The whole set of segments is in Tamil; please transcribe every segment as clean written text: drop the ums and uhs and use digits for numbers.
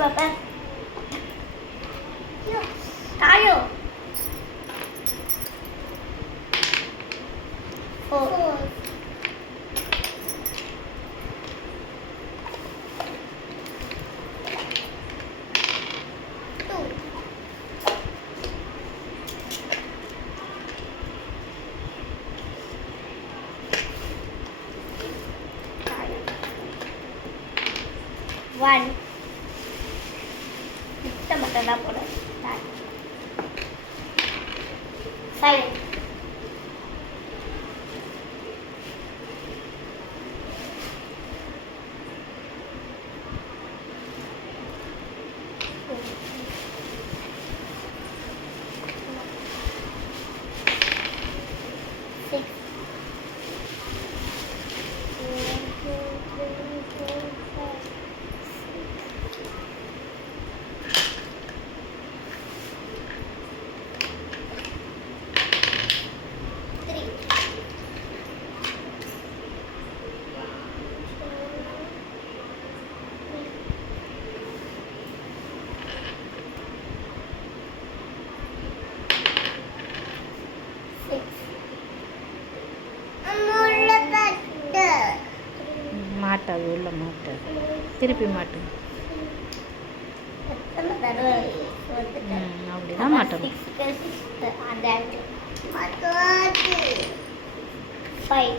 பாப்பா தாயோ 4 1 இத்த மட்டும் தான் போட சரி மாட்டாது உள்ள மாட்டாது திருப்பி மாட்டு அப்படிதான் மாட்டணும் 5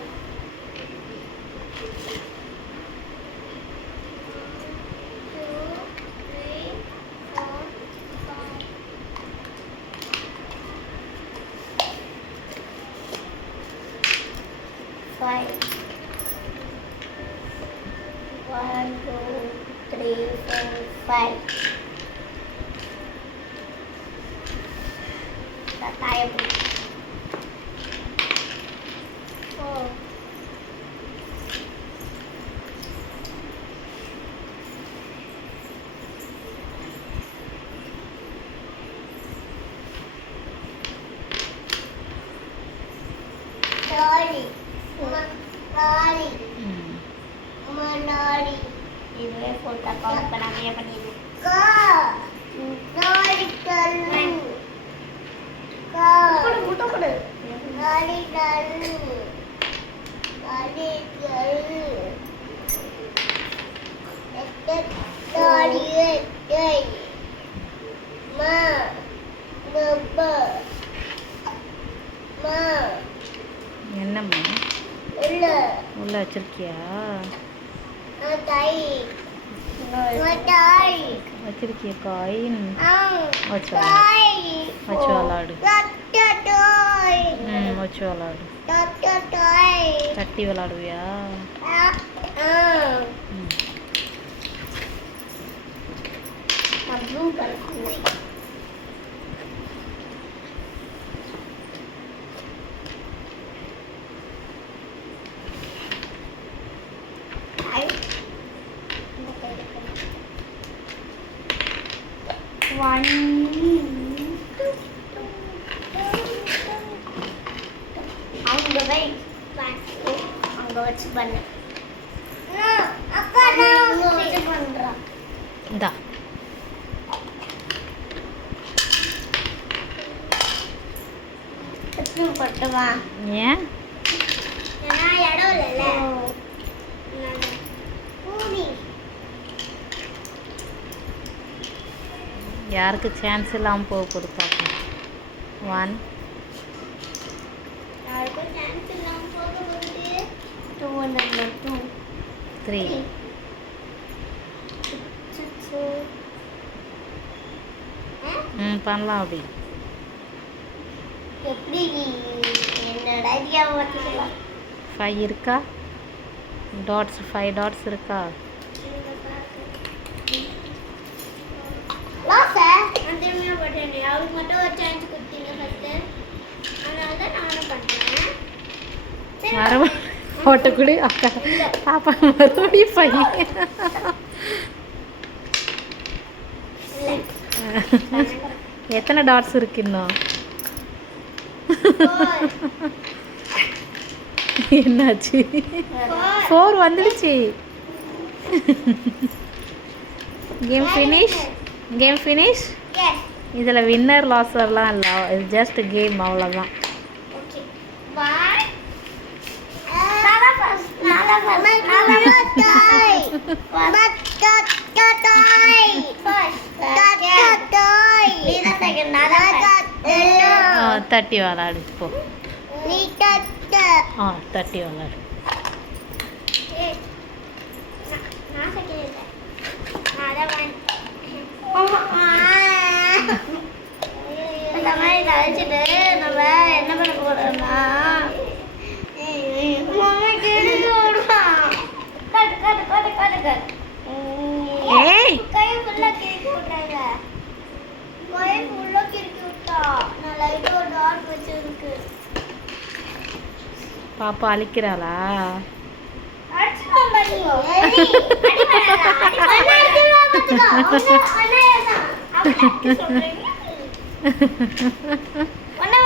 1 2 3 4 5 tayo 4 sorry Manari. Ini foto kau penamanya apa nih? Nari kalu. Kau butuh apa? Nari kalu. Nari kalu. Nari kalu. Ma. Baba. Ma. என்னம்மா உள்ள வச்சிருக்கியா வச்சிருக்கிய காயின் வச்சு விளாடு வச்சு விளாடு தட்டி விளாடுவியா அங்க வச்சு பண்ண அப்பா நான் வச்சு பண்றேன் இந்தா பட்டுவா ஏன் ஏன்னா இடம் இல்லைல்ல யாருக்கு சான்ஸ் இல்லாமல் போக போது பார்ப்போம் 1 யாருக்கும் சான்ஸ் இல்லாமல் போக போகுது 2 3 பண்ணலாம் அப்படி எப்படி என்னோட ஐடியாவை வச்சுக்கலாம் 5 இருக்கா டாட்ஸ் 5 டாட்ஸ் இருக்கா அவருக்கு மட்டும் ஒரு சான்ஸ் கொடுத்தீங்க ஃபர்ஸ்ட் அதனால தான் நானும் பண்ணுறேன் மறுபடியும் போட்டக்குடி அக்கா பாப்பா மறுபடியும் பையன் எத்தனை டாட்ஸ் இருக்கு இன்னும் என்னாச்சு 4 வந்துடுச்சு game finish. Game finish. Yes. இதில் வின்னர் லாஸர்லாம் இல்லை, இது ஜஸ்ட் கேம் அவ்வளோதான். ஓகே. 1 நானா ஃபர்ஸ்ட். நானா ஃபர்ஸ்ட். தட்டி விளாடு இப்போ. தட்டி விளாடு. இந்த மாதிரி கழிச்சிட்டு நம்ம என்ன பண்ண போறோம்னா ஏய் கை ஃபுல்லா கிறுக்கி விட்டாங்க. கை ஃபுல்லா கிறுக்கி விட்டா. நான் லைட்டா ஒரு டாட் வச்சிருக்கு. பாப்பா அழிக்கிறாளா? அடிச்சுக்கோ பாரு. அடி பண்ணாதா? அடி பண்ணாதா? பாத்துக்கோ. அண்ணா தான். அவளை சொல்றீங்க.